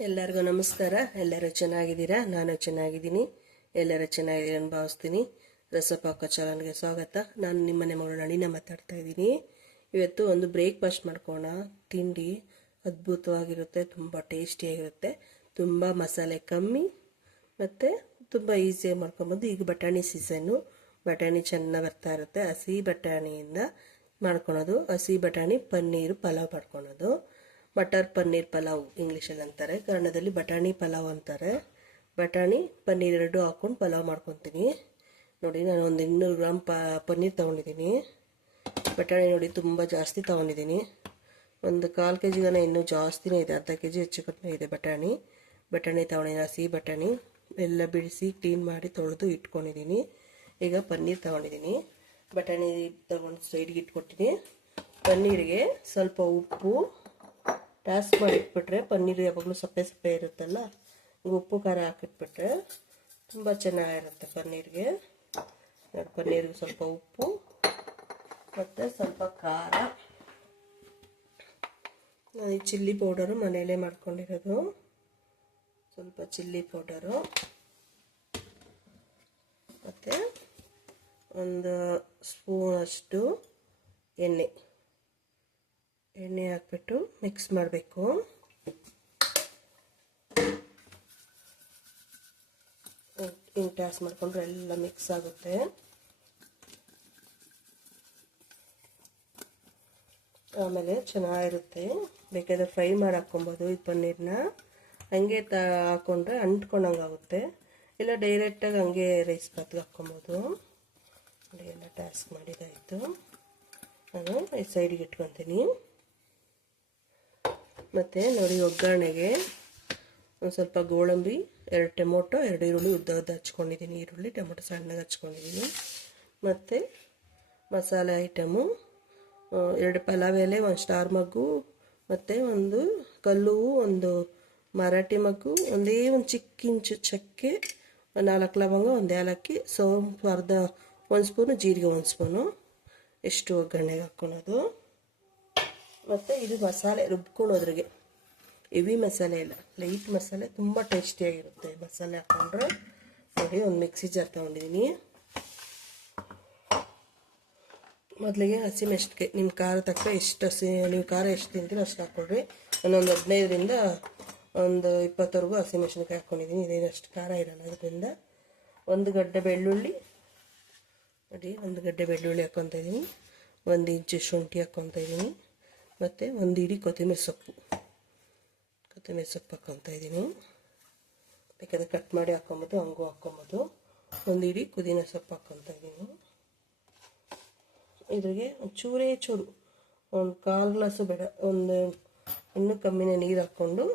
ಎಲ್ಲರಿಗೂ ನಮಸ್ಕಾರ. ಎಲ್ಲರೂ ಚೆನ್ನಾಗಿದ್ದೀರಾ? ನಾನು ಚೆನ್ನಾಗಿದ್ದೀನಿ. ಎಲ್ಲರೂ ಚೆನ್ನಾಗಿದ್ದೀರಾ ಅಂತ ಭಾವಿಸ್ತೀನಿ. ರಸಪಾಕ ಚಾನಲ್ಗೆ ಸ್ವಾಗತ. ನಾನು ನಿಮ್ಮನೆ ಮಗಳು ನಳಿನ ಮಾತಾಡ್ತಾ ಇದ್ದೀನಿ. ಇವತ್ತು ಒಂದು ಬ್ರೇಕ್ಫಾಸ್ಟ್ ಮಾಡ್ಕೋಣ. ತಿಂಡಿ ಅದ್ಭುತವಾಗಿರುತ್ತೆ, ತುಂಬ ಟೇಸ್ಟಿಯಾಗಿರುತ್ತೆ, ತುಂಬ ಮಸಾಲೆ ಕಮ್ಮಿ ಮತ್ತು ತುಂಬ ಈಸಿಯಾಗಿ ಮಾಡ್ಕೊಬೋದು. ಈಗ ಬಟಾಣಿ ಸೀಸನ್ನು, ಬಟಾಣಿ ಚೆನ್ನಾಗಿ ಬರ್ತಾ ಇರುತ್ತೆ. ಹಸಿ ಬಟಾಣಿಯಿಂದ ಮಾಡ್ಕೊಳೋದು. ಹಸಿ ಬಟಾಣಿ ಪನ್ನೀರು ಪಲಾವ್ ಮಾಡ್ಕೊಳೋದು. ಮಟರ್ ಪನ್ನೀರ್ ಪಲಾವ್ ಇಂಗ್ಲೀಷಲ್ಲಿ ಅಂತಾರೆ, ಕನ್ನಡದಲ್ಲಿ ಬಟಾಣಿ ಪಲಾವ್ ಅಂತಾರೆ. ಬಟಾಣಿ ಪನ್ನೀರ್ ಎರಡು ಹಾಕ್ಕೊಂಡು ಪಲಾವ್ ಮಾಡ್ಕೊತೀನಿ. ನೋಡಿ, ನಾನು ಒಂದು 200 ಗ್ರಾಮ್ ಪನ್ನೀರ್ ತೊಗೊಂಡಿದ್ದೀನಿ. ಬಟಾಣಿ ನೋಡಿ ತುಂಬ ಜಾಸ್ತಿ ತೊಗೊಂಡಿದ್ದೀನಿ. ಒಂದು 1/4 kg ಇನ್ನೂ ಜಾಸ್ತಿನೇ ಇದೆ, ಅರ್ಧ kg ಹೆಚ್ಚು ಕಡಿಮೆ ಇದೆ ಬಟಾಣಿ ತೊಗೊಂಡಿದ್ದೀನಿ. ಹಸಿ ಬಟಾಣಿ ಎಲ್ಲ ಬಿಡಿಸಿ ಕ್ಲೀನ್ ಮಾಡಿ ತೊಳೆದು ಇಟ್ಕೊಂಡಿದ್ದೀನಿ. ಈಗ ಪನ್ನೀರ್ ತೊಗೊಂಡಿದ್ದೀನಿ. ಬಟಾಣಿ ತೊಗೊಂಡು ಸೈಡ್ಗೆ ಇಟ್ಕೊಟ್ಟಿನಿ. ಪನ್ನೀರಿಗೆ ಸ್ವಲ್ಪ ಉಪ್ಪು ಟಾಸ್ಟ್ ಮಾಡಿ ಇಟ್ಬಿಟ್ರೆ, ಪನ್ನೀರು ಯಾವಾಗಲೂ ಸಪ್ಪೆ ಸಪ್ಪೆ ಇರುತ್ತಲ್ಲ, ಉಪ್ಪು ಖಾರ ಹಾಕಿಟ್ಬಿಟ್ರೆ ತುಂಬ ಚೆನ್ನಾಗಿರುತ್ತೆ ಪನ್ನೀರ್ಗೆ. ಪನ್ನೀರ್ಗೆ ಸ್ವಲ್ಪ ಉಪ್ಪು ಮತ್ತು ಸ್ವಲ್ಪ ಖಾರ. ನಾನು ಈ ಚಿಲ್ಲಿ ಪೌಡರು ಮನೆಯಲ್ಲೇ ಮಾಡ್ಕೊಂಡಿರೋದು. ಸ್ವಲ್ಪ ಚಿಲ್ಲಿ ಪೌಡರು ಮತ್ತು ಒಂದು ಸ್ಪೂನಷ್ಟು ಎಣ್ಣೆ ಹಾಕ್ಬಿಟ್ಟು ಮಿಕ್ಸ್ ಮಾಡಬೇಕು. ಹಿಂಗೆ ಟಾಸ್ ಮಾಡಿಕೊಂಡ್ರೆ ಎಲ್ಲ ಮಿಕ್ಸ್ ಆಗುತ್ತೆ. ಆಮೇಲೆ ಚೆನ್ನಾಗಿರುತ್ತೆ. ಬೇಕಾದ್ರೆ ಫ್ರೈ ಮಾಡಿ ಹಾಕ್ಕೊಬೋದು ಈ ಪನ್ನೀರನ್ನ. ಹಂಗೆ ಹಾಕ್ಕೊಂಡ್ರೆ ಅಂಟ್ಕೊಂಡಂಗಾಗುತ್ತೆ. ಇಲ್ಲ ಡೈರೆಕ್ಟಾಗಿ ಹಂಗೆ ರೈಸ್ ಬಾತ್ಗೆ ಹಾಕ್ಕೊಬೋದು. ಎಲ್ಲ ಟಾಸ್ಕ್ ಮಾಡಿದಾಯಿತು. ನಾನು ಈ ಸೈಡಿಗೆ ಇಟ್ಕೊತೀನಿ. ಮತ್ತು ನೋಡಿ, ಒಗ್ಗರಣೆಗೆ ಒಂದು ಸ್ವಲ್ಪ ಗೋಡಂಬಿ, 2 ಟೊಮೊಟೊ, 2 ಈರುಳ್ಳಿ ಉದ್ದ ಹಚ್ಕೊಂಡಿದ್ದೀನಿ. ಈರುಳ್ಳಿ ಟೊಮೊಟೊ ಸಣ್ಣಗೆ ಹಚ್ಕೊಂಡಿದ್ದೀನಿ. ಮತ್ತು ಮಸಾಲೆ ಐಟಮು 2 ಪಲಾವ್ ಎಲೆ, 1 ಸ್ಟಾರ್ ಮಗ್ಗು, ಮತ್ತು ಒಂದು ಕಲ್ಲು, ಒಂದು ಮರಾಠಿ ಮಗ್ಗು, ಒಂದೇ ಒಂದು ಚಿಕ್ಕ ಇಂಚು ಚಕ್ಕೆ, 4 ಲವಂಗ, 1 ಏಲಕ್ಕಿ, ಸೋಂಪು ಅರ್ಧ, 1 ಸ್ಪೂನು ಜೀರಿಗೆ, 1 ಸ್ಪೂನು ಎಷ್ಟು ಒಗ್ಗರಣೆಗೆ ಹಾಕ್ಕೊಳೋದು. ಮತ್ತು ಇದು ಮಸಾಲೆ ರುಬ್ಕೊಳ್ಳೋದ್ರಿಗೆ ಹೆವಿ ಮಸಾಲೆ ಇಲ್ಲ, ಲೈಟ್ ಮಸಾಲೆ, ತುಂಬ ಟೇಸ್ಟಿಯಾಗಿರುತ್ತೆ ಮಸಾಲೆ ಹಾಕ್ಕೊಂಡ್ರೆ. ನೋಡಿ, ಒಂದು ಮಿಕ್ಸಿ ಜಾರ್ ತೊಗೊಂಡಿದ್ದೀನಿ. ಮೊದಲಿಗೆ ಹಸಿಮೆಣಸಿನ್ಕಾಯಿ ನಿಮ್ಮ ಖಾರ ತಕ್ಕ ಎಷ್ಟು ನೀವು ಖಾರ ಎಷ್ಟು ತಿಂತೀರೋ ಅಷ್ಟು ಹಾಕ್ಕೊಳ್ರಿ. ನಾನೊಂದು 15ರಿಂದ ಒಂದು 20ವರೆಗೂ ಹಸಿಮೆಣಸಿನ್ಕಾಯಿ ಹಾಕ್ಕೊಂಡಿದ್ದೀನಿ. ಇದೇನಷ್ಟು ಖಾರ ಇರೋಲ್ಲ. ಅದರಿಂದ 1 ಗಡ್ಡೆ ಬೆಳ್ಳುಳ್ಳಿ, ನೋಡಿ 1 ಗಡ್ಡೆ ಬೆಳ್ಳುಳ್ಳಿ ಹಾಕ್ಕೊತಾ ಇದ್ದೀನಿ. 1 ಇಂಚು ಶುಂಠಿ ಹಾಕ್ಕೊತಾ ಇದ್ದೀನಿ. ಮತ್ತು 1 ಹಿಡಿ ಕೊತ್ತಂಬರಿ ಸೊಪ್ಪು ಹಾಕ್ಕೊತಾ ಇದ್ದೀನಿ. ಬೇಕಾದ್ರೆ ಕಟ್ ಮಾಡಿ ಹಾಕ್ಕೊಬೋದು, ಹಂಗೂ ಹಾಕ್ಕೊಬೋದು. 1 ಹಿಡಿ ಪುದೀನ ಸೊಪ್ಪು ಹಾಕ್ಕೊತಾ ಇದ್ದೀನಿ. ಇದ್ರಿಗೆ ಚೂರು ಒಂದು 1/4 ಗ್ಲಾಸು ಬೇಡ, ಒಂದು ಇನ್ನೂ ಕಮ್ಮಿನೇ ನೀರು ಹಾಕ್ಕೊಂಡು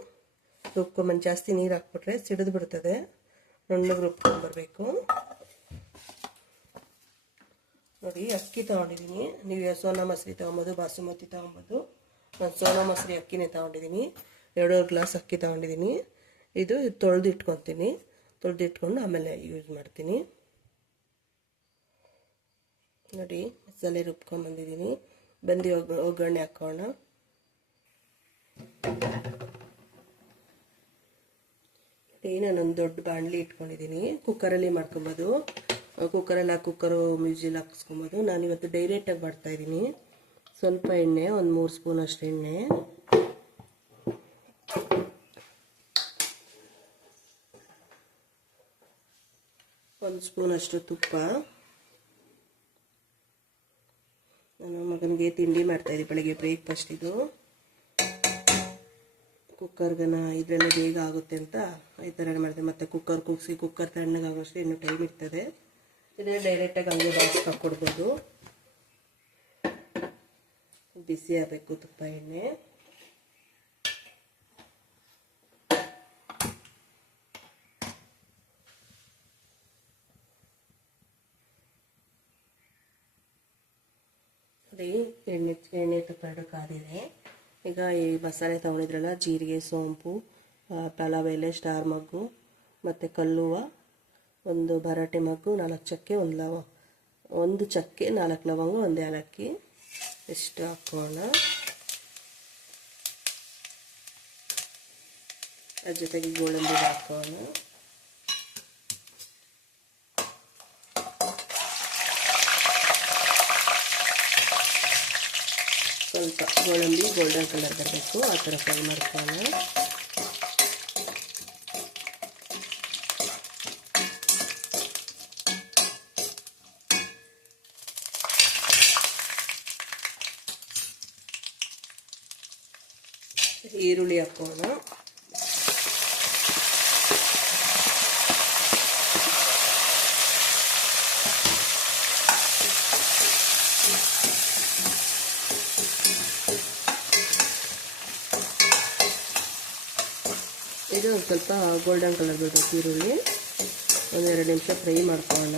ರುಬ್ಕೊಂಬಂದು. ಜಾಸ್ತಿ ನೀರು ಹಾಕ್ಬಿಟ್ರೆ ಸಿಡಿದು ಬಿಡ್ತದೆ. ನುಣ್ಣಗೆ ರುಬ್ಕೊಂಬರ್ಬೇಕು. ನೋಡಿ, ಅಕ್ಕಿ ತೊಗೊಂಡಿದ್ದೀನಿ. ನೀವು ಸೋನಾ ಮಸೂರಿ ತೊಗೊಬೋದು, ಬಾಸುಮತಿ ತೊಗೊಬೋದು. ನಾನು ಸೋನಾ ಮಸೂರಿ ಅಕ್ಕಿನೇ ತೊಗೊಂಡಿದ್ದೀನಿ. 2 ಗ್ಲಾಸ್ ಅಕ್ಕಿ ತೊಗೊಂಡಿದ್ದೀನಿ. ಇದು ತೊಳೆದಿಟ್ಕೊತೀನಿ. ತೊಳೆದಿಟ್ಕೊಂಡು ಆಮೇಲೆ ಯೂಸ್ ಮಾಡ್ತೀನಿ. ನೋಡಿ, ಮಸಾಲೆ ರುಬ್ಕೊಂಡ್ಬಂದಿದ್ದೀನಿ. ಒಗ್ಗರಣೆ ಹಾಕೋಣ. ನಾನೊಂದು ದೊಡ್ಡ ಬಾಣಲಿ ಇಟ್ಕೊಂಡಿದ್ದೀನಿ. ಕುಕ್ಕರಲ್ಲಿ ಮಾಡ್ಕೊಬೋದು. ಕುಕ್ಕರು ಮ್ಯೂಸಿಲ್ ಹಾಕಿಸ್ಕೊಬೋದು. ನಾನಿವತ್ತು ಡೈರೆಕ್ಟಾಗಿ ಮಾಡ್ತಾಯಿದ್ದೀನಿ. ಸ್ವಲ್ಪ ಎಣ್ಣೆ, ಒಂದು 3 ಸ್ಪೂನ್ ಅಷ್ಟು ಎಣ್ಣೆ, ಒಂದು ಸ್ಪೂನ್ ಅಷ್ಟು ತುಪ್ಪ. ನಾನು ಮಗನಿಗೆ ತಿಂಡಿ ಮಾಡ್ತಾಯಿದ್ದೆ ಬೆಳಗ್ಗೆ ಬ್ರೇಕ್ಫಾಸ್ಟ್. ಇದು ಕುಕ್ಕರ್ಗನ ಇದರಲ್ಲೇ ಬೇಗ ಆಗುತ್ತೆ ಅಂತ ಈ ಥರ ಮಾಡಿದೆ. ಮತ್ತು ಕುಕ್ಕರ್ ಕೂಗಿಸಿ ಕುಕ್ಕರ್ ತಣ್ಣಗಾಗೋಷ್ಟು ಇನ್ನೂ ಟೈಮ್ ಇರ್ತದೆ. ಇದನ್ನೇ ಡೈರೆಕ್ಟಾಗಿ ಹಂಗೆ ಬಾಕ್ಸ್ ಹಾಕ್ಕೊಡ್ಬೋದು. ಬಿಸಿ ಆಗಬೇಕು ತುಪ್ಪ, ಎಣ್ಣೆ. ನೋಡಿ, ಎಣ್ಣೆ ತುಪ್ಪ ಎರಡು ಕಾದಿದೆ. ಈಗ ಈ ಮಸಾಲೆ ತೊಗೊಂಡಿದ್ರಲ್ಲ, ಜೀರಿಗೆ, ಸೋಂಪು, ಪಲಾವ್ ಎಲೆ, ಸ್ಟಾರ್ ಮಗ್ಗು, ಮತ್ತು ಕಲ್ಲುವ, 1 ಮರಾಠಿ ಮಗ್ಗು, 4 ಚಕ್ಕೆ, 1 ಚಕ್ಕೆ, 4 ಲವಂಗ, 1 ಏಲಕ್ಕಿ ಇಷ್ಟು ಹಾಕೋಣ. ಅದ್ರ ಜೊತೆಗೆ ಗೋಡಂಬಿ ಹಾಕೋಣ. ಸ್ವಲ್ಪ ಗೋಡಂಬಿ ಗೋಲ್ಡನ್ ಕಲರ್ ಬರಬೇಕು, ಆ ಥರ ಫ್ರೈ ಮಾಡ್ಕೊಳ್ಳೋಣ. ಈರುಳ್ಳಿ ಹಾಕೋಣ. ಇದು ಒಂದು ಸ್ವಲ್ಪ ಗೋಲ್ಡನ್ ಕಲರ್ ಬರಬೇಕು ಈರುಳ್ಳಿ. ಒಂದೆರಡು ನಿಮಿಷ ಫ್ರೈ ಮಾಡ್ಕೊಳ್ಳೋಣ.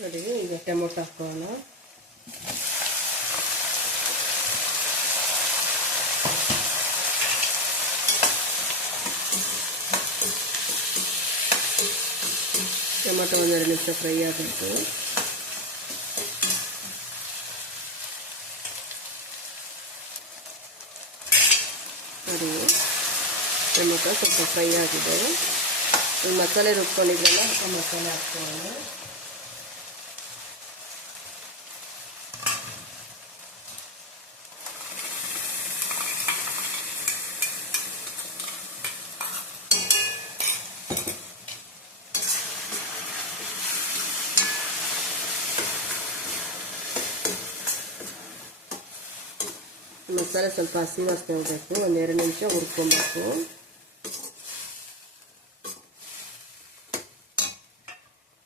ನೋಡಿ, ಈಗ ಟೊಮೊಟೊ ಹಾಕೋಣ. ಟೊಮೊಟೊ ಒಂದೆರಡು ನಿಮಿಷ ಫ್ರೈ ಆಗಬೇಕು. ನೋಡಿ, ಟೊಮೊಟೊ ಸ್ವಲ್ಪ ಫ್ರೈ ಆಗಿದೆ. ಮಸಾಲೆ ರುಬ್ಕೊಂಡಿದ್ರಲ್ಲ, ಆ ಮಸಾಲೆ ಹಾಕ್ಕೊಳ್ಳೋಣ. ಮಸಾಲೆ ಸ್ವಲ್ಪ ಹಸಿ ವಾಸನೆ ಹೋಗಬೇಕು. ಒಂದೆರಡು ನಿಮಿಷ ಹುರ್ಕೊಬೇಕು.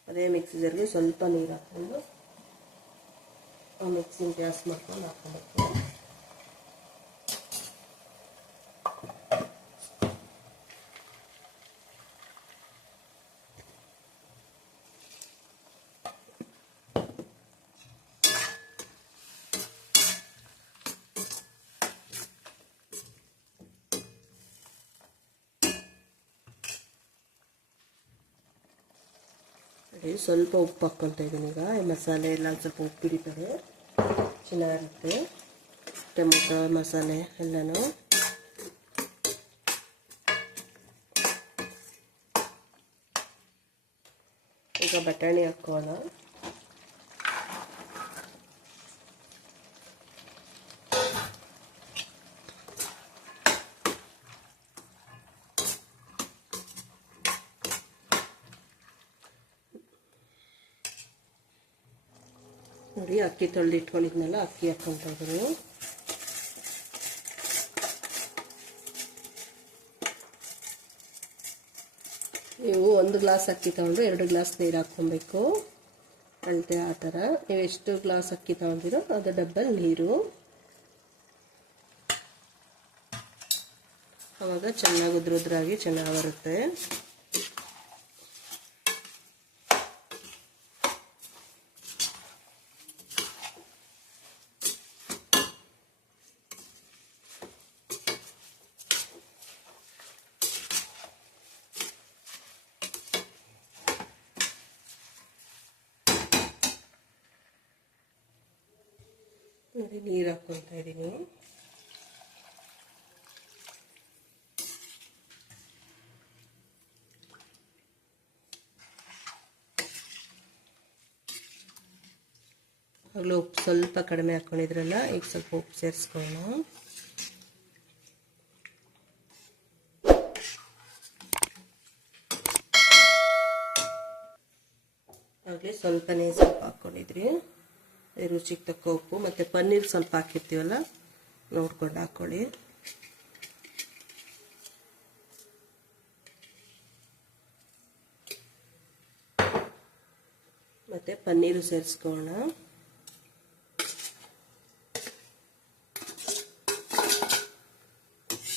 ಅದೇ ಮಿಕ್ಸಿ ಜಾರ್ಗೆ ಸ್ವಲ್ಪ ನೀರು ಹಾಕ್ಕೊಂಡು ಆ ಮಿಕ್ಸಿನ ಗ್ಯಾಸ್ ಮಾಡ್ಕೊಂಡು ಹಾಕ್ಕೊಬೇಕು. ಸ್ವಲ್ಪ ಉಪ್ಪು ಹಾಕ್ಕೊತಾ ಇದ್ದೀನಿ. ಈಗ ಮಸಾಲೆ ಎಲ್ಲ ಸ್ವಲ್ಪ ಉಪ್ಪು ಹಿಡಿತದೆ, ಚೆನ್ನಾಗಿರುತ್ತೆ. ಟೊಮೊಟೊ ಮಸಾಲೆ ಎಲ್ಲನೂ ಈಗ ಬಟಾಣಿ ಹಾಕೋಣ. ನೋಡಿ, ಅಕ್ಕಿ ತೊಳೆದು ಇಟ್ಕೊಂಡಿದ್ನಲ್ಲ, ಅಕ್ಕಿ ಹಾಕ್ಕೊತಾ ಇದ್ದೀನಿ. ನೀವು 1 ಗ್ಲಾಸ್ ಅಕ್ಕಿ ತಗೊಂಡ್ರೆ 2 ಗ್ಲಾಸ್ ನೀರು ಹಾಕ್ಕೊಬೇಕು, ಅಳತೆ ಆ ಥರ. ನೀವು ಎಷ್ಟು ಗ್ಲಾಸ್ ಅಕ್ಕಿ ತಗೊಂಡಿರೋ ಅದು ಡಬ್ಬಲ್ ನೀರು. ಆವಾಗ ಚೆನ್ನಾಗಿ ಉದ್ರುದ್ರಾಗಿ ಚೆನ್ನಾಗಿ ಬರುತ್ತೆ. ನೋಡಿ, ನೀರು ಹಾಕ್ಕೊತಾ ಇದ್ದೀನಿ. ಆಗಲೂ ಉಪ್ಪು ಸ್ವಲ್ಪ ಕಡಿಮೆ ಹಾಕ್ಕೊಂಡಿದ್ರಲ್ಲ, ಈಗ ಸ್ವಲ್ಪ ಉಪ್ಪು ಸೇರಿಸ್ಕೊಳ್ಳೋಣ. ಆಗಲೇ ಸ್ವಲ್ಪನೇ ಸ್ವಲ್ಪ ಹಾಕ್ಕೊಂಡಿದ್ರಿ. ರುಚಿಗೆ ತಕ್ಕ ಉಪ್ಪು, ಮತ್ತು ಪನ್ನೀರ್ ಸ್ವಲ್ಪ ಹಾಕಿರ್ತೀವಲ್ಲ, ನೋಡ್ಕೊಂಡು ಹಾಕ್ಕೊಳ್ಳಿ. ಮತ್ತು ಪನ್ನೀರು ಸೇರಿಸ್ಕೊಳ್ಳೋಣ.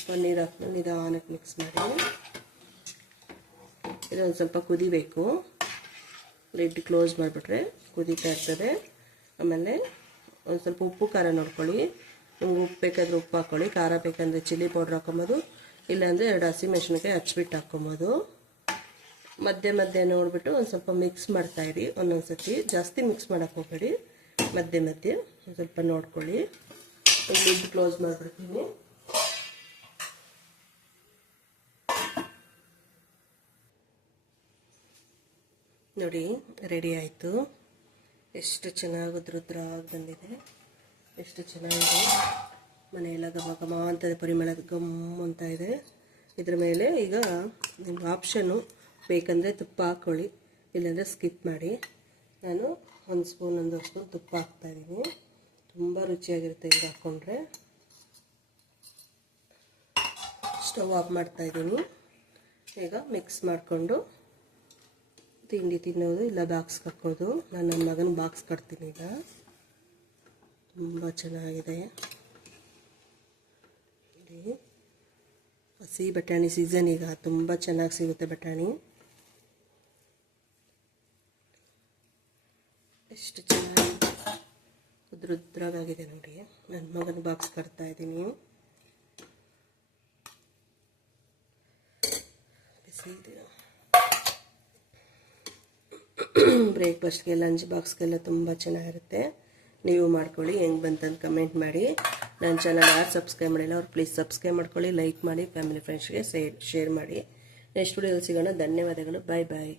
ಪನ್ನೀರ್ ಹಾಕ್ಕೊಂಡು ನಿಧಾನಕ್ಕೆ ಮಿಕ್ಸ್ ಮಾಡಿ. ಇದೊಂದು ಸ್ವಲ್ಪ ಕುದಿಬೇಕು. ಲಿಡ್ ಕ್ಲೋಸ್ ಮಾಡಿಬಿಟ್ರೆ ಕುದೀತಾ ಇರ್ತದೆ. ಆಮೇಲೆ ಒಂದು ಸ್ವಲ್ಪ ಉಪ್ಪು ಖಾರ ನೋಡ್ಕೊಳ್ಳಿ. ನಿಮ್ಗೆ ಉಪ್ಪು ಬೇಕಾದರೆ ಉಪ್ಪು ಹಾಕ್ಕೊಳ್ಳಿ, ಖಾರ ಬೇಕಂದರೆ ಚಿಲ್ಲಿ ಪೌಡ್ರ್ ಹಾಕ್ಕೊಬೋದು, ಇಲ್ಲಾಂದರೆ 2 ಹಸಿಮೆಣಸಿನಕಾಯಿ ಹಚ್ಬಿಟ್ಟು ಹಾಕ್ಕೊಬೋದು. ಮಧ್ಯೆ ಮಧ್ಯೆ ನೋಡಿಬಿಟ್ಟು ಒಂದು ಸ್ವಲ್ಪ ಮಿಕ್ಸ್ ಮಾಡ್ತಾಯಿರಿ. ಒಂದೊಂದು ಸತಿ ಜಾಸ್ತಿ ಮಿಕ್ಸ್ ಮಾಡೋಕ್ಕೆ ಹೋಗಬೇಡಿ, ಮಧ್ಯೆ ಮಧ್ಯೆ ಒಂದು ಸ್ವಲ್ಪ ನೋಡ್ಕೊಳ್ಳಿ. ಲಿಡ್ ಕ್ಲೋಸ್ ಮಾಡಿಬಿಡ್ತೀನಿ. ನೋಡಿ ರೆಡಿ ಆಯಿತು. ಎಷ್ಟು ಚೆನ್ನಾಗಿ ಉದ್ರುದ್ರಾಗಿ ಬಂದಿದೆ, ಎಷ್ಟು ಚೆನ್ನಾಗಿದೆ. ಮನೆಯೆಲ್ಲ ಘಮ ಘಮ ಅಂತದೆ, ಪರಿಮಳ ಗಮ್ ಅಂತ ಇದೆ. ಇದ್ರ ಮೇಲೆ ಈಗ ನಿಮ್ಗೆ ಆಪ್ಷನ್ನು ಬೇಕಂದರೆ ತುಪ್ಪ ಹಾಕ್ಕೊಳ್ಳಿ, ಇಲ್ಲಾಂದರೆ ಸ್ಕಿಪ್ ಮಾಡಿ. ನಾನು ಒಂದು ಸ್ಪೂನ್ ತುಪ್ಪ ಹಾಕ್ತಾಯಿದ್ದೀನಿ. ತುಂಬ ರುಚಿಯಾಗಿರುತ್ತೆ ಇದು ಹಾಕ್ಕೊಂಡ್ರೆ. ಸ್ಟವ್ ಆಫ್ ಮಾಡ್ತಾಯಿದ್ದೀನಿ. ಈಗ ಮಿಕ್ಸ್ ಮಾಡಿಕೊಂಡು ತಿಂಡಿ ತಿನ್ನೋದು ಇಲ್ಲ ಬಾಕ್ಸ್ಗೆ ಹಾಕೋದು. ನಾನು ನನ್ನ ಮಗನ ಬಾಕ್ಸ್ ಕಟ್ತೀನಿ ಈಗ. ತುಂಬ ಚೆನ್ನಾಗಿದೆ. ಹಸಿ ಬಟಾಣಿ ಸೀಸನ್ ಈಗ, ತುಂಬ ಚೆನ್ನಾಗಿ ಸಿಗುತ್ತೆ ಬಟಾಣಿ. ಎಷ್ಟು ಚೆನ್ನಾಗಿ ಉದ್ರುದ್ರಾಗಿದೆ ನೋಡಿ. ನನ್ನ ಮಗನ ಬಾಕ್ಸ್ ಕಟ್ತಾ ಇದ್ದೀನಿ. ಬಿಸಿ ಬ್ರೇಕ್ಫಾಸ್ಟ್ಗೆ, ಲಂಚ್ ಬಾಕ್ಸ್ಗೆಲ್ಲ ತುಂಬ ಚೆನ್ನಾಗಿರುತ್ತೆ. ನೀವು ಮಾಡ್ಕೊಳ್ಳಿ, ಹೆಂಗೆ ಬಂತಂದು ಕಮೆಂಟ್ ಮಾಡಿ. ನನ್ನ ಚಾನಲ್ ಯಾರು ಸಬ್ಸ್ಕ್ರೈಬ್ ಮಾಡಿಲ್ಲ ಅವ್ರು ಪ್ಲೀಸ್ ಸಬ್ಸ್ಕ್ರೈಬ್ ಮಾಡ್ಕೊಳ್ಳಿ, ಲೈಕ್ ಮಾಡಿ, ಫ್ಯಾಮಿಲಿ ಫ್ರೆಂಡ್ಸ್ಗೆ ಶೇರ್ ಮಾಡಿ. ನೆಕ್ಸ್ಟ್ ವಿಡಿಯೋದಲ್ಲಿ ಸಿಗೋಣ. ಧನ್ಯವಾದಗಳು. ಬಾಯ್ ಬಾಯ್.